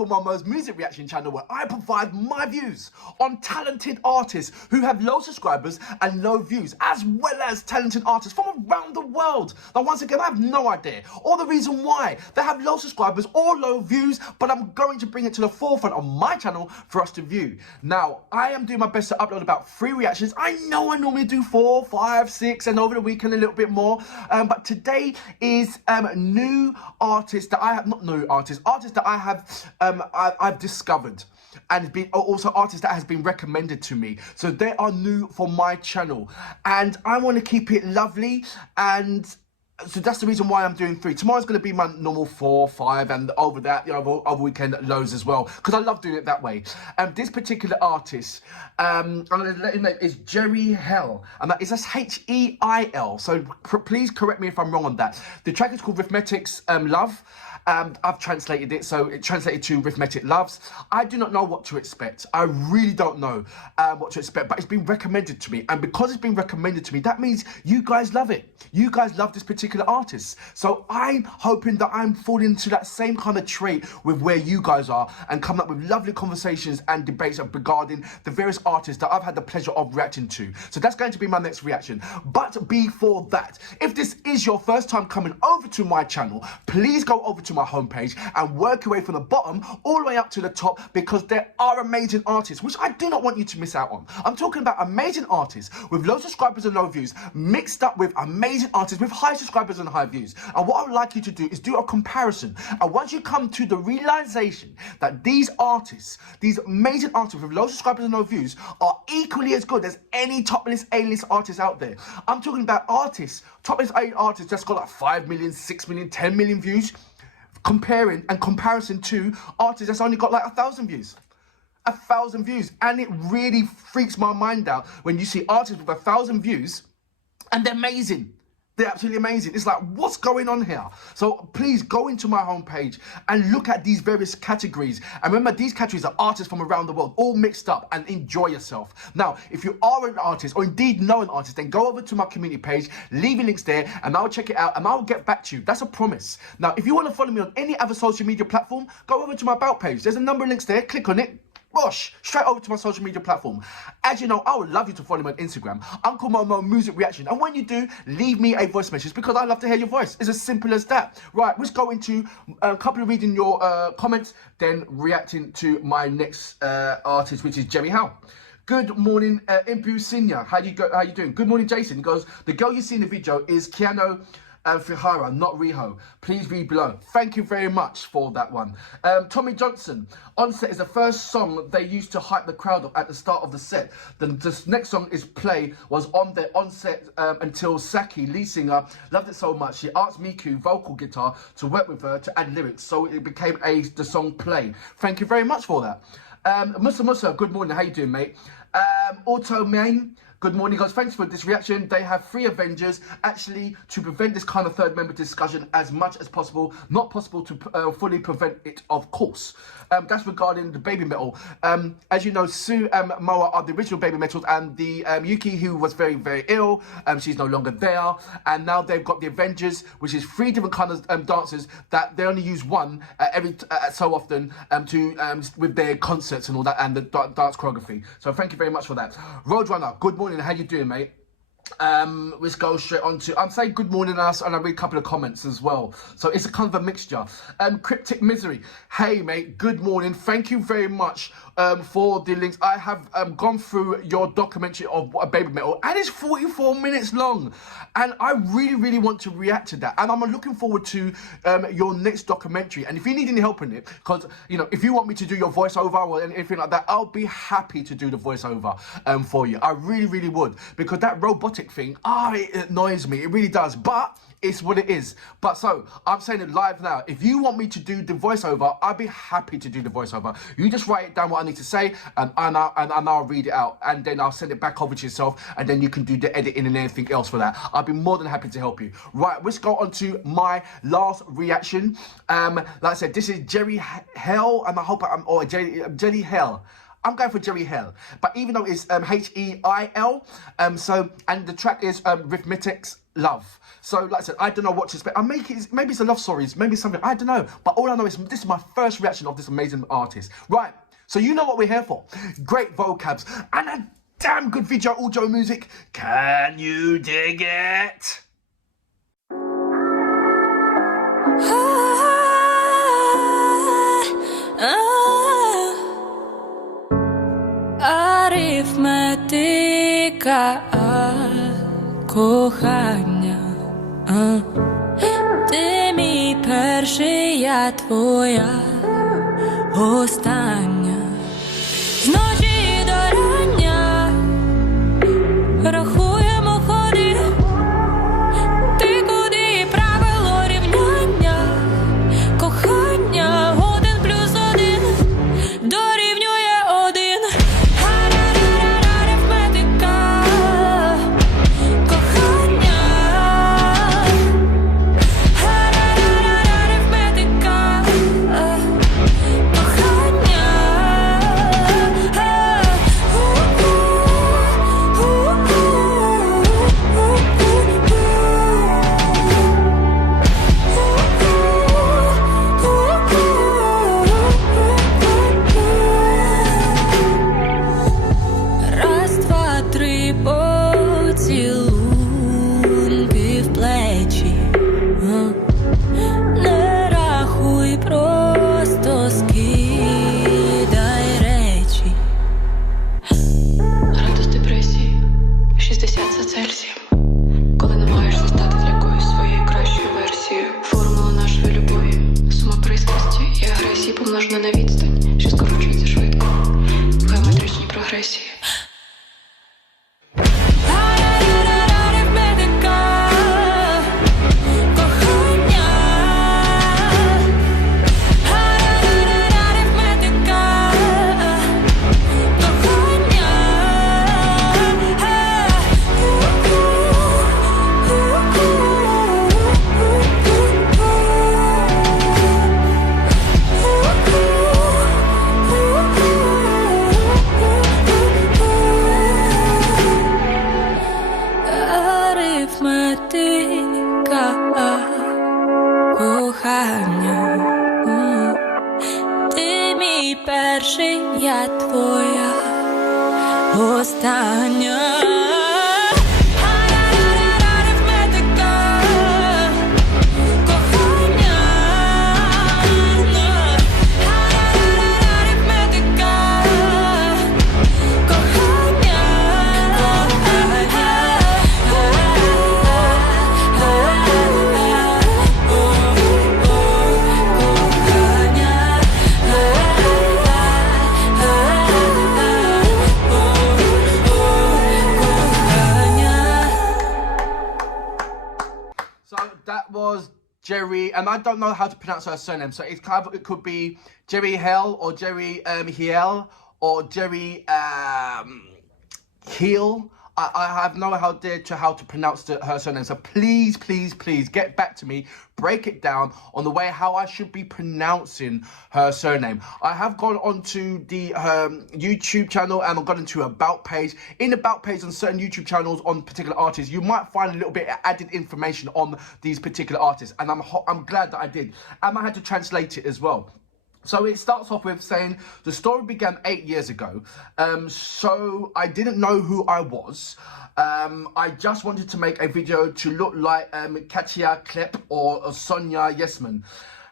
Uncle Momo's music reaction channel where I provide my views on talented artists who have low subscribers and low views, as well as talented artists from around the world. Now, once again, I have no idea or the reason why they have low subscribers or low views, but I'm going to bring it to the forefront of my channel for us to view. Now, I am doing my best to upload about 3 reactions. I know I normally do 4, 5, 6, and over the weekend a little bit more, but today is new artists that I have, not new artists that I have, I've discovered, and also artists that has been recommended to me. So they are new for my channel, and I want to keep it lovely, and so that's the reason why I'm doing 3. Tomorrow's going to be my normal 4, 5, and over that, you know, over weekend loads as well, because I love doing it that way. This particular artist, I'm going to let you know, is Heil, and that is Heil. So please correct me if I'm wrong on that. The track is called Arithmetic's Love. I've translated it, so it translated to Arithmetic Loves. I do not know what to expect. I really don't know what to expect, but it's been recommended to me. And because it's been recommended to me, that means you guys love it. You guys love this particular artist. So I'm hoping that I'm falling into that same kind of trait with where you guys are and coming up with lovely conversations and debates regarding the various artists that I've had the pleasure of reacting to. So that's going to be my next reaction. But before that, if this is your first time coming over to my channel, please go over to my homepage and work your way from the bottom all the way up to the top, because there are amazing artists which I do not want you to miss out on. I'm talking about amazing artists with low subscribers and low views mixed up with amazing artists with high subscribers and high views. And what I would like you to do is do a comparison, and once you come to the realization that these artists, these amazing artists with low subscribers and low views, are equally as good as any top list A-list artists out there. I'm talking about artists, top list A artists that's got like 5 million, 6 million, 10 million views, comparison to artists that's only got like 1,000 views. 1,000 views. And it really freaks my mind out when you see artists with 1,000 views and they're amazing. They're absolutely amazing. It's like, what's going on here? So please go into my homepage and look at these various categories. And remember, these categories are artists from around the world, all mixed up, and enjoy yourself. Now, if you are an artist or indeed know an artist, then go over to my community page, leave your links there, and I'll check it out and I'll get back to you. That's a promise. Now, if you want to follow me on any other social media platform, go over to my About page. There's a number of links there. Click on it. Bosh, straight over to my social media platform. As you know, I would love you to follow me on Instagram, Uncle Momo Music Reaction. And when you do, leave me a voice message, because I love to hear your voice. It's as simple as that. Right, let's go into a couple of reading your comments, then reacting to my next artist, which is Heil. Good morning, Impu Senior. How you doing? Good morning, Jason. He goes, the girl you see in the video is Keanu Fihara, not Riho. Please read below. Thank you very much for that one. Tommy Johnson. Onset is the first song they used to hype the crowd up at the start of the set. The next song is Play was on their onset until Saki, lead singer, loved it so much she asked Miku, vocal guitar, to work with her to add lyrics, so it became the song Play. Thank you very much for that. Musa, good morning. How you doing, mate? Auto Main. Good morning, guys. Thanks for this reaction. They have 3 Avengers, actually, to prevent this kind of third member discussion as much as possible. Not possible to fully prevent it, of course. That's regarding the Baby Metal. As you know, Sue and Moa are the original Baby Metals, and the Yuki, who was very, very ill, she's no longer there. And now they've got the Avengers, which is 3 different kinds of dancers that they only use one every so often with their concerts and all that, and the dance choreography. So thank you very much for that. Roadrunner, good morning. How you doing, mate? Let's go straight on to, I'm saying good morning us, and I read a couple of comments as well, so it's a kind of a mixture. Cryptic Misery, hey mate, good morning, thank you very much for the links. I have gone through your documentary of Baby Metal, and it's 44 minutes long, and I really want to react to that, and I'm looking forward to your next documentary. And if you need any help in it, because you know, if you want me to do your voiceover or anything like that, I'll be happy to do the voiceover for you. I really would, because that robotic thing, it annoys me, it really does, but it's what it is. But so I'm saying it live now, if you want me to do the voiceover, I'll be happy to do the voiceover. You just write it down what I need to say, and I'll read it out, and then I'll send it back over to yourself, and then you can do the editing and anything else for that. I'll be more than happy to help you. Right, let's go on to my last reaction. Like I said, this is Heil, and I hope Heil. I'm going for Heil, but even though it's Heil, and the track is Arithmetic's love. So, like I said, I don't know what to expect. Maybe it's a love story, maybe it's something, I don't know. But all I know is this is my first reaction of this amazing artist. Right, so you know what we're here for. Great vocabs and a damn good video audio music. Can you dig it? Арифметика кохання. Ти мій перший, я твоя остання. Зночі до рання рахуємо ходи. Ти куди правило рівняння. Кохання 1+1 дорівнює 1. Арифметика кохання. Арифметика кохання. Раз, два, три, поцілунки в плечі. Не рахуй, просто скидай речі. Градус депресії 60 за Цельсієм. Коли намагаєшся стати для когось своєю кращою версією. Формула нашої любові. Сума пристрасті і агресії помножена на відстань, що скорочується швидко. В геометричній прогресії. Арифметика кохання. Арифметика кохання. Арифметика кохання. Ти мій перший, я твоя остання. Арифметика кохання. Арифметика кохання. So that was Jerry, and I don't know how to pronounce her surname. So it's kind of, it could be Jerry Heil or Jerry Heil or Jerry Heil. I have no idea how to pronounce her surname. So please, please, please get back to me. Break it down on the way how I should be pronouncing her surname. I have gone onto the YouTube channel and I've gone into About page. In About page on certain YouTube channels on particular artists, you might find a little bit of added information on these particular artists. And I'm glad that I did. And I had to translate it as well. So it starts off with saying the story began 8 years ago. So I didn't know who I was. I just wanted to make a video to look like Katya Klepp or Sonia Yesman.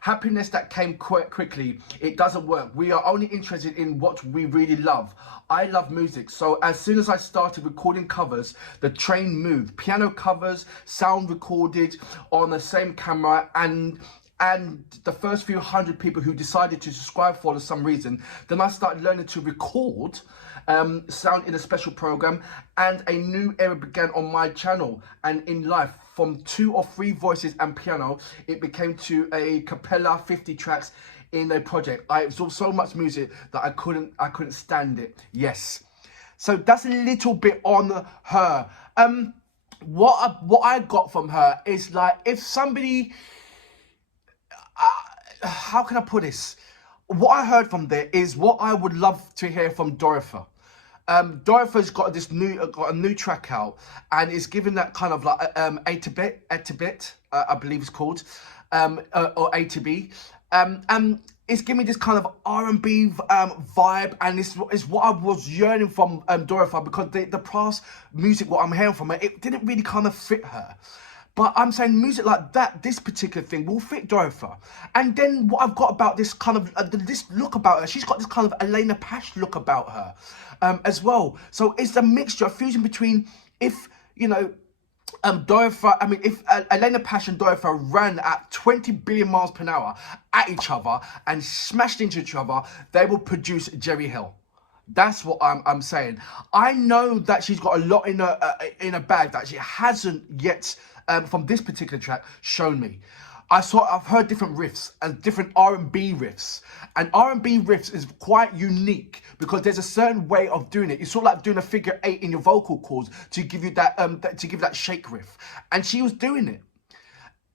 Happiness that came quite quickly. It doesn't work. We are only interested in what we really love. I love music, so as soon as I started recording covers, the train moved. Piano covers, sound recorded on the same camera, and the first few hundred people who decided to subscribe for some reason, then I started learning to record sound in a special program, and a new era began on my channel and in life. From 2 or 3 voices and piano, it became to a cappella 50 tracks in a project. I absorbed so much music that I couldn't stand it. Yes. So that's a little bit on her. What I got from her is like, if somebody, how can I put this? What I heard from there is what I would love to hear from Dorothy. Dorothy's got a new track out, and it's given that kind of like A to bit, I believe it's called, or A to B, and it's giving me this kind of R&B vibe, and it's what I was yearning from Dorothy, because the past music, what I'm hearing from her, it didn't really kind of fit her. But I'm saying music like that, this particular thing, will fit Dorothy. And then what I've got about this kind of, this look about her, she's got this kind of Elena Pash look about her as well. So it's a mixture, a fusion between, if, you know, Dorothy, I mean, if Elena Pash and Dorothy ran at 20 billion miles per hour at each other and smashed into each other, they will produce Jerry Hill. That's what I'm saying. I know that she's got a lot in a bag that she hasn't yet, from this particular track, shown me. I've heard different riffs and different R&B riffs, and R&B riffs is quite unique because there's a certain way of doing it. It's sort of like doing a figure 8 in your vocal cords to give you that that shake riff, and she was doing it.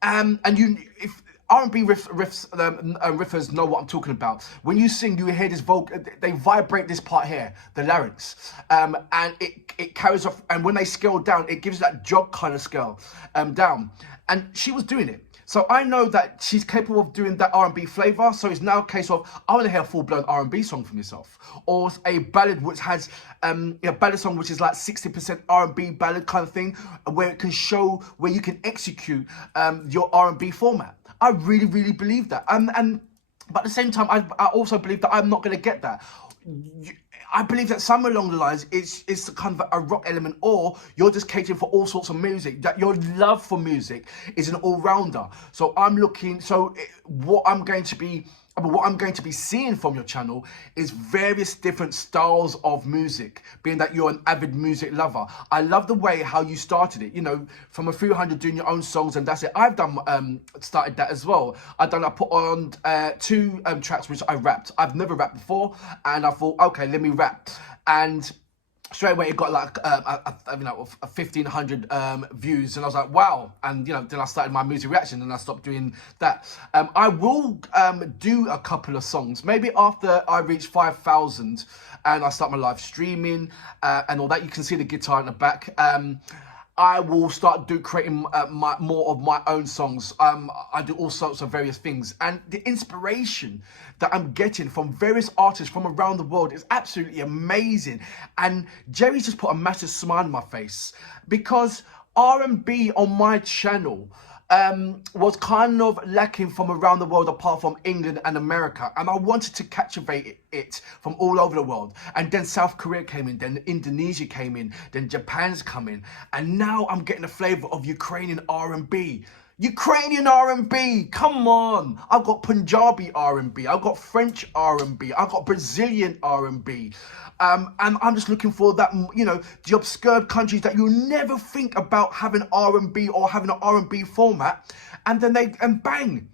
And if R&B riffers know what I'm talking about. When you sing, you hear this vocal, they vibrate this part here, the larynx, and it carries off. And when they scale down, it gives that jog kind of scale down. And she was doing it. So I know that she's capable of doing that R&B flavor. So it's now a case of, I want to hear a full-blown R&B song from yourself, or a ballad which has a ballad song which is like 60% R&B ballad kind of thing, where it can show where you can execute your R&B format. I really, really believe that. But at the same time, I also believe that I'm not going to get that. I believe that somewhere along the lines, it's kind of a rock element, or you're just catering for all sorts of music, that your love for music is an all-rounder. So I'm looking, what I'm going to be seeing from your channel is various different styles of music, being that you're an avid music lover. I love the way how you started it, you know, from a few hundred doing your own songs, and that's it. I've started that as well. I put on 2 tracks which I rapped. I've never rapped before, and I thought, okay, let me rap. And straight away it got like a 1,500 views, and I was like, wow. And you know, then I started my music reaction, and I stopped doing that. I will do a couple of songs maybe after I reach 5,000 and I start my live streaming and all that. You can see the guitar in the back. I will start creating more of my own songs. I do all sorts of various things, and the inspiration that I'm getting from various artists from around the world is absolutely amazing. And Jerry's just put a massive smile on my face, because R&B on my channel was kind of lacking from around the world, apart from England and America, and I wanted to captivate it from all over the world. And then South Korea came in, then Indonesia came in, then Japan's coming, and now I'm getting a flavor of Ukrainian R&B. Ukrainian R&B, come on. I've got Punjabi R&B, I've got French R&B, I've got Brazilian R&B. And I'm just looking for that, you know, the obscure countries that you'll never think about having R&B or having an R&B format, and then bang.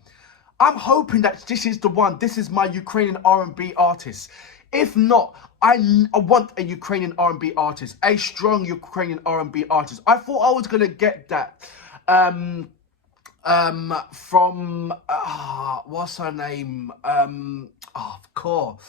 I'm hoping that this is the one. This is my Ukrainian R&B artist. If not, I want a Ukrainian R&B artist, a strong Ukrainian R&B artist. I thought I was gonna get that from what's her name? Of course.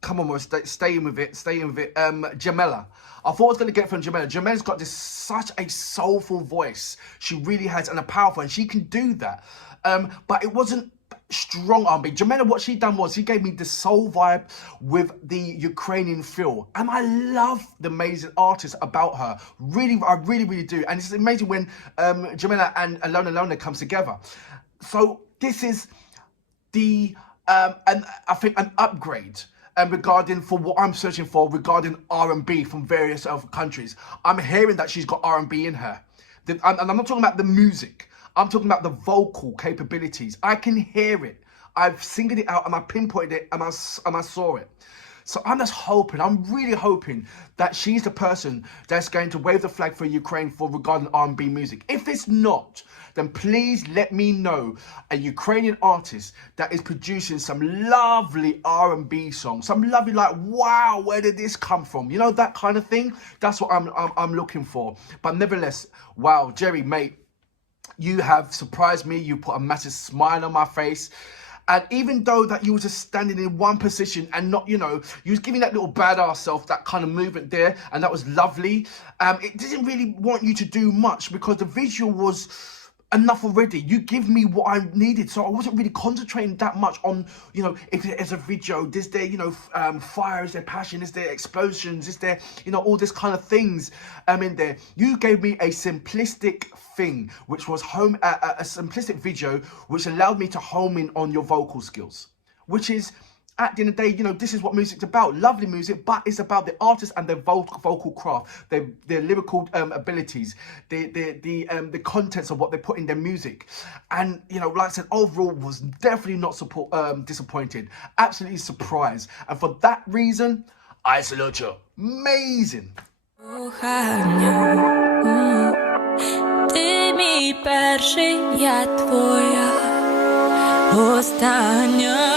Come on, we're staying with it. Jamela. I thought I was going to get it from Jamela. Jamela's got such a soulful voice. She really has, and a powerful, and she can do that. But it wasn't strong R&B. Jamela, what she done was, she gave me the soul vibe with the Ukrainian feel. And I love the amazing artist about her. Really, I really, really do. And it's amazing when Jamela and Alona comes together. So this is the, and I think an upgrade regarding for what I'm searching for regarding R&B from various other countries. I'm hearing that she's got R&B in her. And I'm not talking about the music. I'm talking about the vocal capabilities. I can hear it. I've singled it out and I pinpointed it and I saw it. So I'm just hoping, I'm really hoping that she's the person that's going to wave the flag for Ukraine for regarding R&B music. If it's not, then please let me know a Ukrainian artist that is producing some lovely R&B songs. Some lovely, like, wow, where did this come from? You know, that kind of thing. That's what I'm looking for. But nevertheless, wow, Jerry, mate, you have surprised me. You put a massive smile on my face. And even though that you was just standing in one position and not, you know, you was giving that little badass self that kind of movement there, and that was lovely. It didn't really want you to do much because the visual was enough already. You give me what I needed, so I wasn't really concentrating that much on, you know, if there's a video, is there, you know, fire, is there passion, is there explosions, is there, you know, all this kind of things in there. You gave me a simplistic thing, which was a simplistic video, which allowed me to home in on your vocal skills, which is, at the end of the day, you know, this is what music's about. Lovely music, but it's about the artist and their vocal craft, their lyrical abilities, the contents of what they put in their music. And, you know, like I said, overall was definitely not disappointed. Absolutely surprised. And for that reason, I salute you. Amazing. Кохання, ти мій перший, я твоя остання.